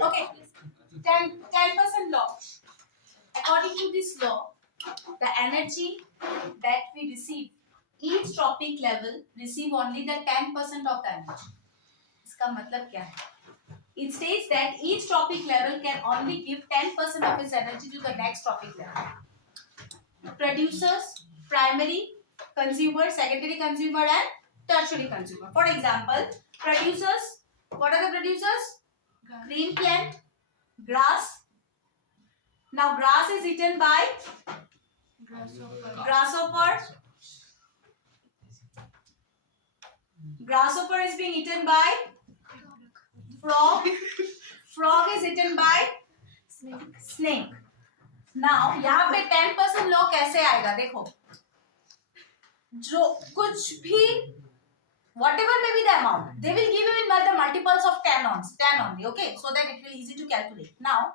Okay, 10% law. According to this law, the energy that we receive, each tropic level receive only the 10% of the energy. इसका मतलब क्या है? It states that each tropic level can only give 10% of its energy to the next tropic level. Producers, primary consumer, secondary consumer, and tertiary consumer. For example, producers. What are the producers? Green plant, grass. Now grass is eaten by grasshopper. Grasshopper is being eaten by frog. Frog is eaten by snake. Now यहाँ पे 10% law कैसे आएगा? देखो, जो कुछ भी whatever may be the amount, they will give you in the multiples of 10 only, okay, so that it will easy to calculate. Now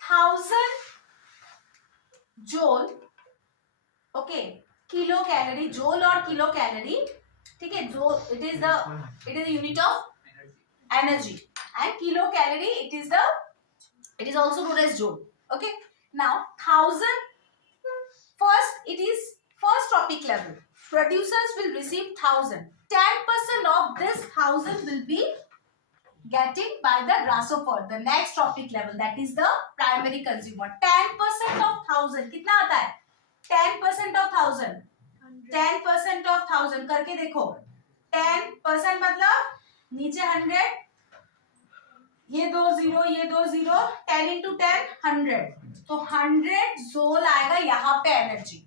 1000 joule, okay, kilocalorie, joule और kilocalorie, ठीक है, जो it is the unit of energy, and kilocalorie it is also known as joule. Okay, now 1000, first it is first tropic level. Producers will receive 1000. 10% of this 1000 will be getting by the grasshopper, the next tropic level, that is the primary consumer. 10% of 1000 कितना आता है? 10% of 1000, 10% of 1000 करके देखो. 10% मतलब नीचे 100, ये 2 0, ये 2 0, 10 into 10 100, तो 100 जोल आएगा यहाँ पे एनर्जी.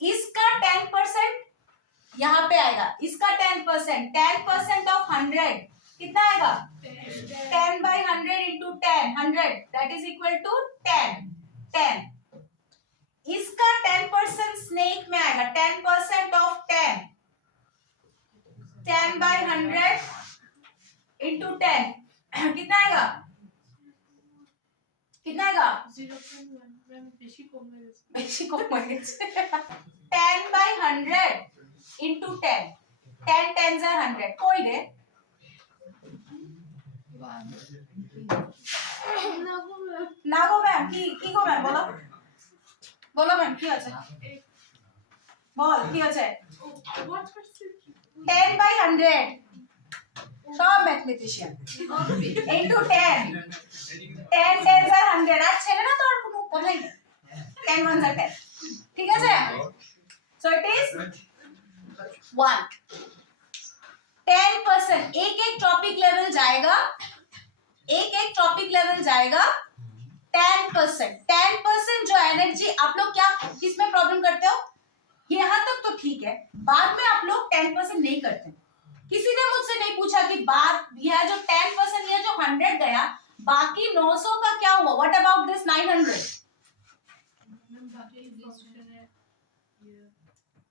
इसका 10% यहाँ पे आएगा, इसका 10%, 10% of 100 कितना आएगा? 10 by 100 into 10, 100, that is equal to 10. 10. इसका 10% स्नेक में आएगा, 10% of 10, 10 by 100 into 10, कितना आएगा? कितना आएगा? 0.1. बेशी को 10 by 100 into 10, 10 tens are 100. कोई दे? नागो मैम की को मैम बोलो मैम की আছে? बोल की আছে? 10 by 100. सब मैथमेटिशियन into 10, 10 tens are 100. आज ছেলে না তোর কোনো কথাই নেই. 10 ones are 10. ঠিক আছে? So it is 1. 10%. एक टॉपिक लेवल जाएगा, एक टॉपिक लेवल जाएगा. 10% जो एनर्जी, आप लोग क्या किसमें प्रॉब्लम करते हो? यहाँ तक तो ठीक है, बाद में आप लोग 10% नहीं करते. किसी ने मुझसे नहीं पूछा कि बाद यह जो 10% यह जो 100 गया, बाकी 900 का क्या हुआ? What about this 900?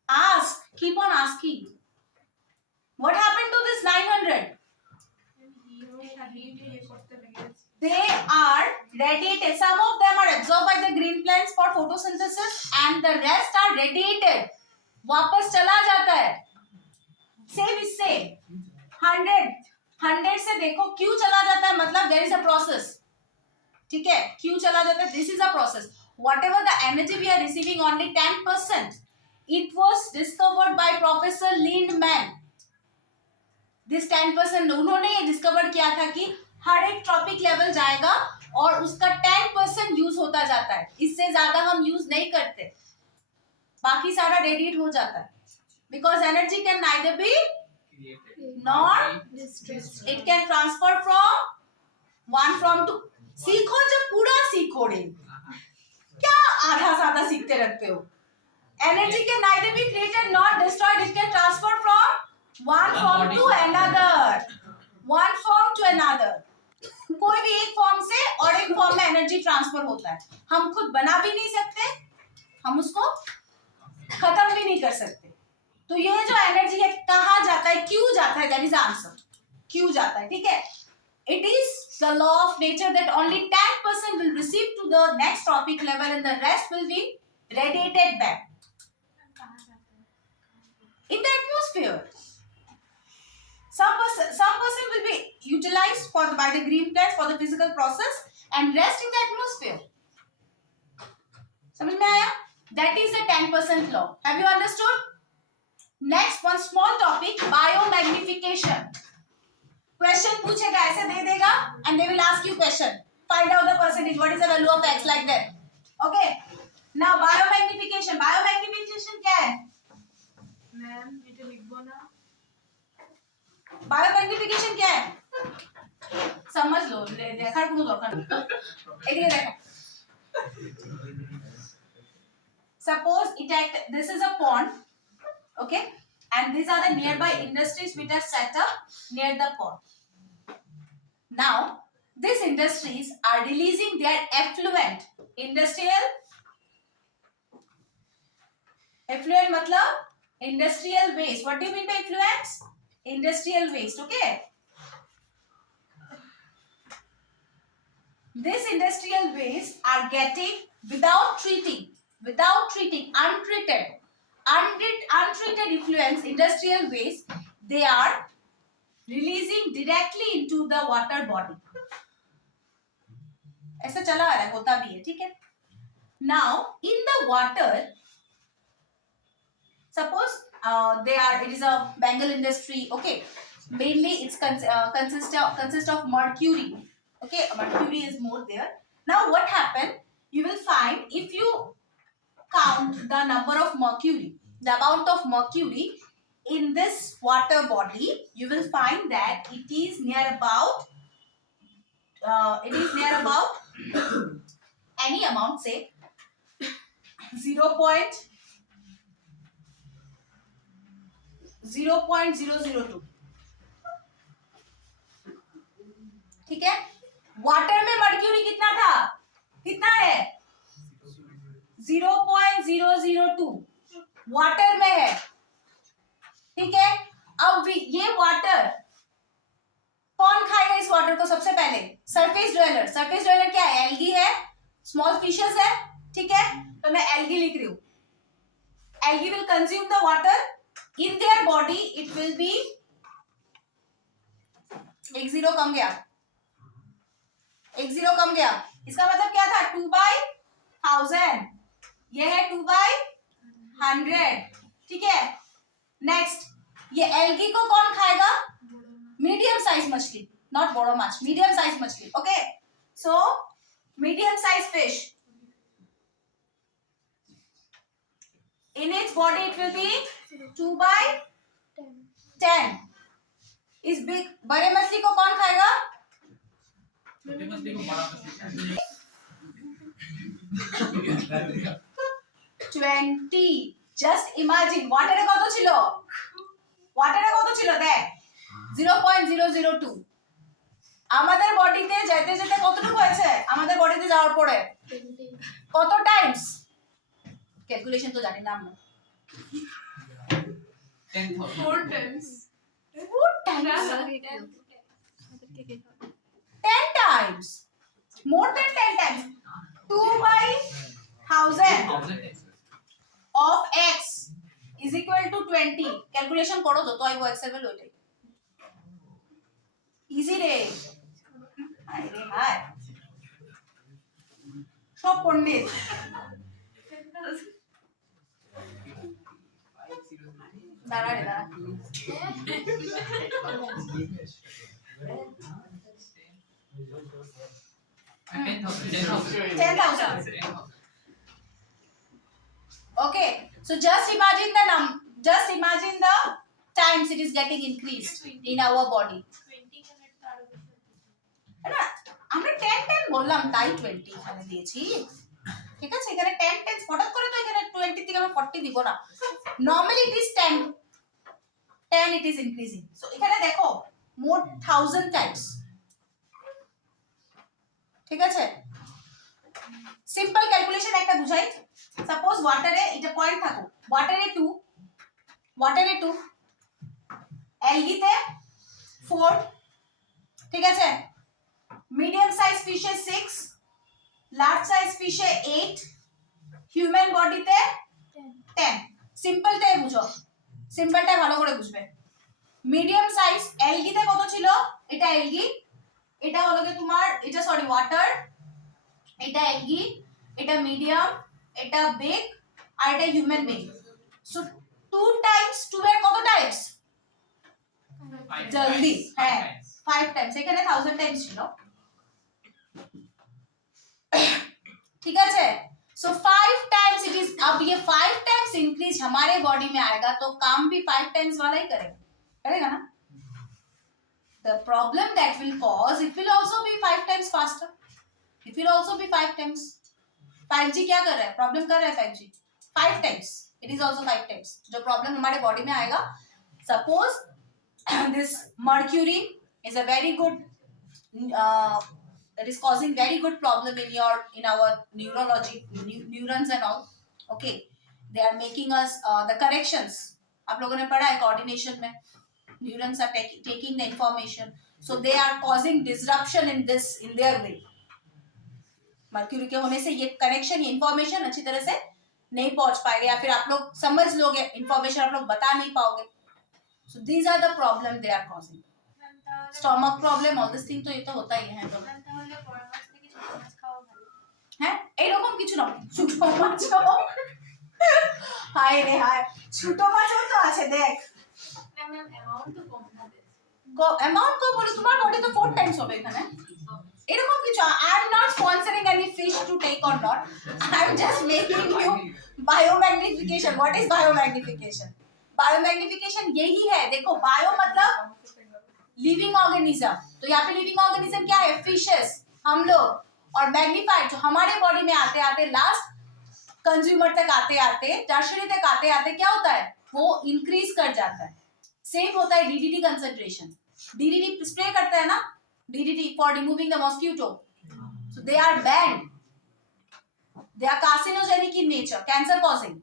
Ask, keep on asking. What happened to this 900? They are radiated. Some of them are absorbed by the green plants for photosynthesis and the rest are radiated. वापस चला जाता है. Same इससे 100 से देखो क्यों चला जाता है, मतलब there is a process. ठीक है, क्यों चला जाता है? This is a process. Whatever the energy we are receiving, only 10%. It was discovered by Professor Lindemann. This 10%, उन्होंने ये डिस्कवर किया था कि हर एक ट्रॉपिक लेवल जाएगा और उसका 10% यूज होता जाता है. इससे ज्यादा हम यूज नहीं करते, बाकी सारा रेडिएट हो जाता है. Because energy can neither be not, it can transfer from to. सीखो, जब पूरा सीखो रे, क्या आधा साधा सीखते रहते हो? Energy can neither be created not destroyed, it can transfer from one form to another, one form to another. कोई भी एक फॉर्म से और एक फॉर्म में एनर्जी ट्रांसफर होता है. हम खुद बना भी नहीं सकते, हम उसको खत्म भी नहीं कर सकते. तो ये जो एनर्जी है कहाँ जाता है, क्यों जाता है? That is answer. क्यों जाता है? ठीक है, it is the law of nature that only 10% will receive to the next tropic level and the rest will be radiated back in the atmosphere. Some person will be be utilized by the green plants for the physical process and rest in the atmosphere. समझ में आया? That is the 10% law. Have you understood? Next, one small topic, biomagnification. Question पूछेगा, ऐसे दे देगा and they will ask you question. Find out the percentage. What is the value of x like that? Okay. Now biomagnification. Biomagnification क्या है? Ma'am ये लिख दो ना. Biomagnification क्या है? समझ लो, देखा কোনো দরকার নেই। এদিকে দেখো। Suppose this is a pond, okay, and these are the nearby industries which are set up near the pond. Now these industries are releasing their effluent. Effluent मतलब industrial waste. What do you mean by effluents? Industrial waste, okay. This industrial waste are getting without treating, untreated effluents, industrial waste, they are releasing directly into the water body. ऐसा चला आ रहा है, होता भी है, ठीक है. Now in the water, suppose it is a Bengal industry, okay. Mainly it's consist of mercury, okay. Mercury is more there. Now what happened? You will find, if you count the number of mercury, the amount of mercury in this water body, you will find that it is near about any amount, say 0.002, ठीक है. Water में mercury कितना था? कितना है? 0.002 water में है, ठीक है. अब ये वाटर कौन खाएगा? इस वाटर को सबसे पहले सरफेस ड्वेलर. सरफेस ड्वेलर क्या है? एल्गी है, स्मॉल फिशेस है, ठीक है. तो मैं एल्गी लिख रही हूं. Algae will consume the water. In their body it will be, एक जीरो कम गया. इसका मतलब क्या था? 2/1000. ये है 2/100, ठीक है. नेक्स्ट, ये एल्गी को कौन खाएगा? मीडियम साइज मछली, नॉट बड़ा माछ, मीडियम साइज मछली, okay. So medium size fish, in its body it will be 2/10. इस बिग बड़े मछली को कौन खाएगा? छोटे मछली को बड़ा मछली 20. Just imagine, ওয়াটারে কত ছিল? দেখ 0.002. আমাদের বডিতে যেতে যেতে কতটুকু হয়েছে? আমাদের বডিতে যাওয়ার পরে কত টাইমস? ক্যালকুলেশন তো জানি না আমরা. 4 times. 10 times. More than 10 times. 2/1000 of x is equal to 20. Calculation করো যত আইবো x এর ভ্যালু ওইটাই. ইজি রে. আরে হাই. সব পণ্ডিত. দাঁড়া রে দাঁড়া. 10,000. Okay, so just imagine the times it is getting increased in our body. 20 minute আরো বেশি. না আমরা 10 বললাম তাই 20 এখানে দিয়েছি, ঠিক আছে. এখানে 10 হঠাৎ করে তো এখানে 20 থেকে আমরা 40 দিব না. Normally it is 10 it is increasing. So এখানে দেখো মোর 1000 টাইমস, ঠিক আছে. সিম্পল ক্যালকুলেশন একটা বুঝাই. সাপোজ ওয়াটারে এটা পয়েন্ট থাকো, ওয়াটারে 2, এলগিতে 4, ঠিক আছে. মিডিয়াম সাইজ ফিশে 6, লার্জ সাইজ ফিশে 8, হিউম্যান বডিতে 10. সিম্পলটাই বুঝো, সিম্পলটাই ভালো করে বুঝবে. মিডিয়াম সাইজ এলগিতে কত ছিল? এটা এলগি, এটা হলো কি তোমার, এটা সরি ওয়াটার, এটা এলগি, এটা মিডিয়াম, এটা বিগ, আর এটা হিউম্যান বিং। সো 2 টাইমস 2 এর কত টাইমস? জলদি, হ্যাঁ 5 টাইমস, এখানে 1000 টাইমস ছিল, ठीक है। सो 5 टाइम्स इट इज, अब ये 5 टाइम्स इंक्रीज हमारे बॉडी में आएगा तो काम भी 5 टाइम्स वाला ही करेगा, करेगा ना। The problem that will cause, it will also be 5 times faster, it will also be 5 times। 5G क्या कर रहा है? प्रॉब्लम कर रहा है 5G 5 times, it is also 5 times जो प्रॉब्लम हमारे बॉडी में आएगा। Suppose this mercury is a very good it is causing very good problem in our neurology, neurons and all, okay, they are making us the corrections, आप लोगों ने पढ़ा है coordination में, neurons are taking the information, so they are causing disruption in this, in their way। Mercury के होने से ये कनेक्शन, ये इंफॉर्मेशन अच्छी तरह से नहीं पहुंच पाएगा, या फिर आप लोग समझ लोगे इंफॉर्मेशन, आप लोग बता नहीं पाओगे। So these are the problem they are causing, stomach problem, all this thing, तो ये तो होता ही है। तो তাহলে বড় মাছ থেকে ছোট মাছ খাওয়া ভালো। হ্যাঁ এইরকম কিছু না, ছোট মাছ, হায় রে হায়, ছোট মাছও তো আছে দেখ, না ম্যাম অ্যামাউন্ট তো কম থাকে। অ্যামাউন্ট তো বলি তোমার বডি তো 4 টাইমস হবে এখানে, এরকম কিছু। I am not sponsoring any fish to take or not, I am just making you biomagnification. What is biomagnification? Biomagnification यही है, देखो बायो मतलब लिविंग ऑर्गेनिज्म, तो यहाँ पे लिविंग ऑर्गेनिज्म क्या है? फिशेस, हम लोग, और मैग्नीफाइड जो हमारे बॉडी में आते आते लास्ट कंज्यूमर तक आते आते, टर्शरी तक आते आते क्या होता है? वो इंक्रीज कर जाता है। सेम होता है डीडीटी कंसंट्रेशन, डीडीटी स्प्रे करता है ना, DDT for removing the mosquito, so they are bad, they are carcinogenic in nature, cancer causing,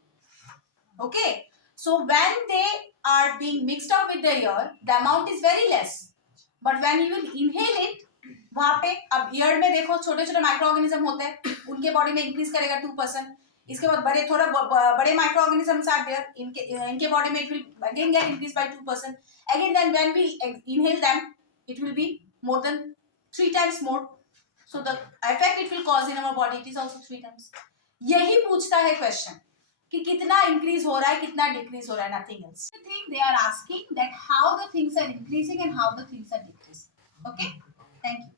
okay। So when they are being mixed up with the air, the amount is very less, but when you will inhale it, वहां पे अब air में देखो छोटे छोटे micro organism होते हैं, उनके बॉडी में इंक्रीज करेगा 2%, इसके बाद बड़े थोड़ा बड़े माइक्रो ऑर्गेनिजम्स आर देयर, इनके बॉडी में it will again get increase by 2%, again then when we inhale them it will be more than 3 times more, so the effect it will cause in our body it is also 3 times। यही पूछता है question कि कितना increase हो रहा है, कितना decrease हो रहा है, nothing else. I think they are asking that how the things are increasing and how the things are decreasing, okay, thank you।